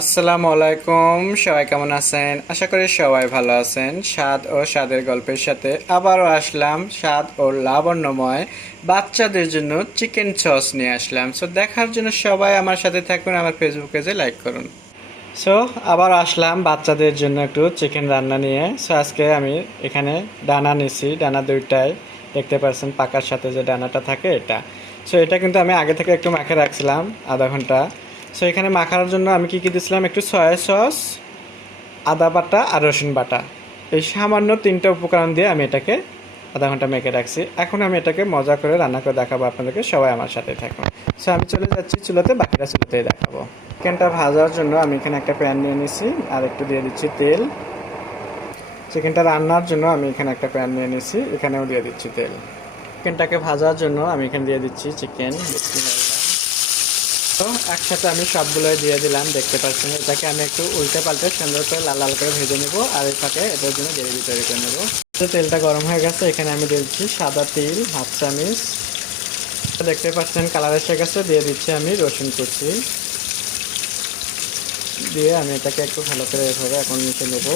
আসসালামু আলাইকুম, সবাই কেমন আছেন? আশা করি সবাই ভালো আছেন। স্বাদ ও স্বাদের গল্পের সাথে আবারও আসলাম স্বাদ ও লাবণ্যময় বাচ্চাদের জন্য চিকেন সস নিয়ে আসলাম। সো দেখার জন্য সবাই আমার সাথে থাকুন, আমার ফেসবুক পেজে লাইক করুন। সো আবার আসলাম বাচ্চাদের জন্য একটু চিকেন রান্না নিয়ে। সো আজকে আমি এখানে ডানা নিছি, ডানা দুইটাই দেখতে পাচ্ছেন, পাকার সাথে যে ডানাটা থাকে এটা। সো এটা কিন্তু আমি আগে থেকে একটু মাখে রাখছিলাম আধা ঘন্টা। সো এখানে মাখার জন্য আমি কি কি দিয়েছিলাম, একটু সয়া সস, আদা বাটা আর রসুন বাটা, এই সামান্য তিনটা উপকরণ দিয়ে আমি এটাকে আধা ঘন্টা মেখে রাখছি। এখন আমি এটাকে মজা করে রান্না করে দেখাবো আপনাদেরকে, সবাই আমার সাথে থাকুন। সো আমি চলে যাচ্ছি চুলাতে, বাকিটা চুলাতেই দেখাবো। চিকেনটা ভাজার জন্য আমি এখানে একটা প্যান নিয়ে নিছি আর একটু দিয়ে দিচ্ছি তেল। চিকেনটা রান্নার জন্য আমি এখানে একটা প্যান নিয়ে নিছি, এখানেও দিয়ে দিচ্ছি তেল। চিকেনটাকে ভাজার জন্য আমি এখানে দিয়ে দিচ্ছি চিকেন। তো একসাথে আমি সবগুলোই দিয়ে দিলাম, দেখতে পাচ্ছেন। এটাকে আমি একটু উল্টে পাল্টে সুন্দর করে লাল লাল করে ভেজে নেবো, আর এই ফাঁকে এটার জন্য গ্রেভি তৈরি করে নেবো। তো তেলটা গরম হয়ে গেছে, এখানে আমি দিয়ে দিচ্ছি সাদা তিল হাফ চামচ। দেখতে পাচ্ছেন কালার এসে গেছে, দিয়ে দিচ্ছি আমি রসুন কুচি। দিয়ে আমি এটাকে একটু ভালো করে এভাবে এখন মিশিয়ে নেবো।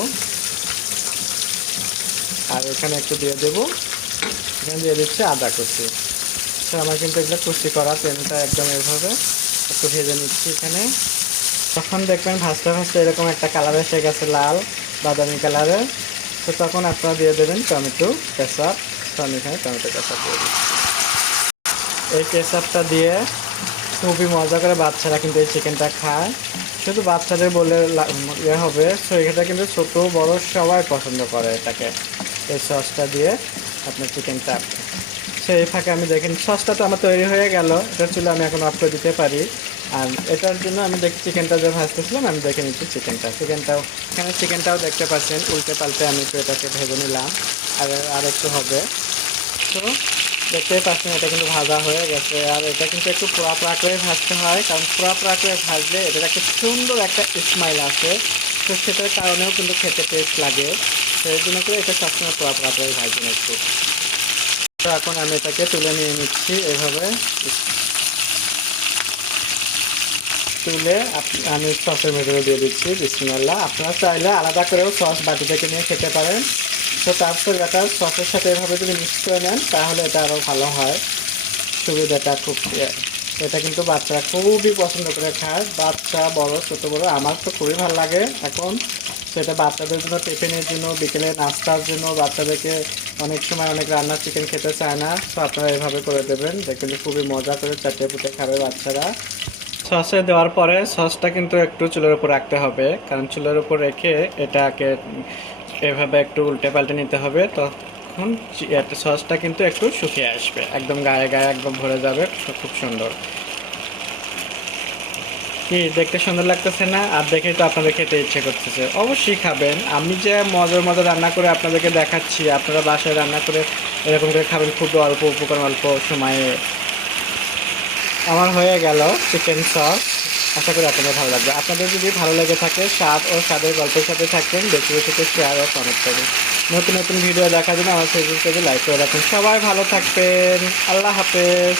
আর এখানে একটু দিয়ে দেবো, এখানে দিয়ে দিচ্ছি আদা কুচি। তো আমার কিন্তু এগুলো কুচি করা, তেলটা একদম এভাবে একটু ভেজে নিচ্ছি এখানে। তখন দেখবেন ভাজতে ভাজতে এরকম একটা কালার এসে গেছে, লাল বাদামি কালারের। তো তখন আপনারা দিয়ে দেবেন টমেটো কেচাপ। তো আমি এখানে টমেটো কেচাপ দিয়ে দিচ্ছি। এই কেচাপটা দিয়ে খুবই মজা করে বাচ্চারা কিন্তু এই চিকেনটা খায়। শুধু বাচ্চাদের বলে ইয়ে হবে, তো এটা কিন্তু ছোট বড় সবাই পছন্দ করে এটাকে। এই সসটা দিয়ে আপনার চিকেনটা, সেই ফাঁকে আমি দেখেন সসটা তো আমার তৈরি হয়ে গেল, এটা চুলে আমি এখন অফ করে দিতে পারি। আর এটার জন্য আমি দেখি চিকেনটা যে ভাজতেছিলাম, আমি দেখে নিচ্ছি চিকেনটাও এখানে চিকেনটাও দেখতে পাচ্ছেন, উল্টে পাল্টে আমি একটু এটাকে ভেজে নিলাম। আর একটু হবে। তো দেখতেই পাচ্ছেন এটা কিন্তু ভাজা হয়ে গেছে। আর এটা কিন্তু একটু পোড়া পোড়া করে ভাজতে হয়, কারণ পোড়া পোড়া করে ভাজলে এটার একটা সুন্দর একটা স্মাইল আসে। তো সেটার কারণেও কিন্তু খেতে টেস্ট লাগে। সেই জন্য করে এটা সবসময় পোড়া পোড়া করে ভাজবেন একটু। তো এখন আমি এটাকে তুলে নিয়ে নিচ্ছি এভাবে। তুলে আমি সসের ভেতরে দিয়ে দিচ্ছি বিসমিল্লাহ। আপনারা চাইলে আলাদা করেও সস বাটি থেকে নিয়ে খেতে পারেন। তো তারপর এটা সসের সাথে এভাবে যদি মিক্স করে নেন তাহলে এটা আরও ভালো হয়, সুবিধাটা খুব। এটা কিন্তু বাচ্চারা খুবই পছন্দ করে খায়, বাচ্চা বড় ছোটো বড়, আমার তো খুবই ভালো লাগে এখন। সেটা বাচ্চাদের জন্য, টিফিনের জন্য, বিকেলে নাস্তার জন্য, বাচ্চাদেরকে অনেক সময় অনেক রান্নার চিকেন খেতে চায় না, তো আপনারা এভাবে করে দেবেন, দেখবেন খুবই মজা করে চাটে পুটে খাবে বাচ্চারা। সসে দেওয়ার পরে সসটা কিন্তু একটু চুলের উপর রাখতে হবে, কারণ চুলের উপর রেখে এটাকে এভাবে একটু উল্টে পাল্টে নিতে হবে। তখন সসটা কিন্তু একটু শুকিয়ে আসবে, একদম গায়ে গায়ে একদম ভরে যাবে, খুব সুন্দর। কি দেখতে সুন্দর লাগতেছে না? আর দেখেই তো আপনাদের খেতে ইচ্ছে করতেছে, অবশ্যই খাবেন। আমি যে মজার মজার রান্না করে আপনাদেরকে দেখাচ্ছি, আপনারা বাসায় রান্না করে এরকম করে খাবেন, খুব অল্প উপকরণ অল্প সময়ে। আমার হয়ে গেল চিকেন সস। আশা করি আপনাদের ভালো লাগবে। আপনাদের যদি ভালো লেগে থাকে, স্বাদ ও স্বাদের গল্পের সাথে থাকবেন, বেশি বেশি করে শেয়ার ও কমেন্ট করবেন। নতুন নতুন ভিডিও দেখার জন্য আমার ফেসবুক পেজে লাইক করে রাখুন। সবাই ভালো থাকবেন। আল্লাহ হাফেজ।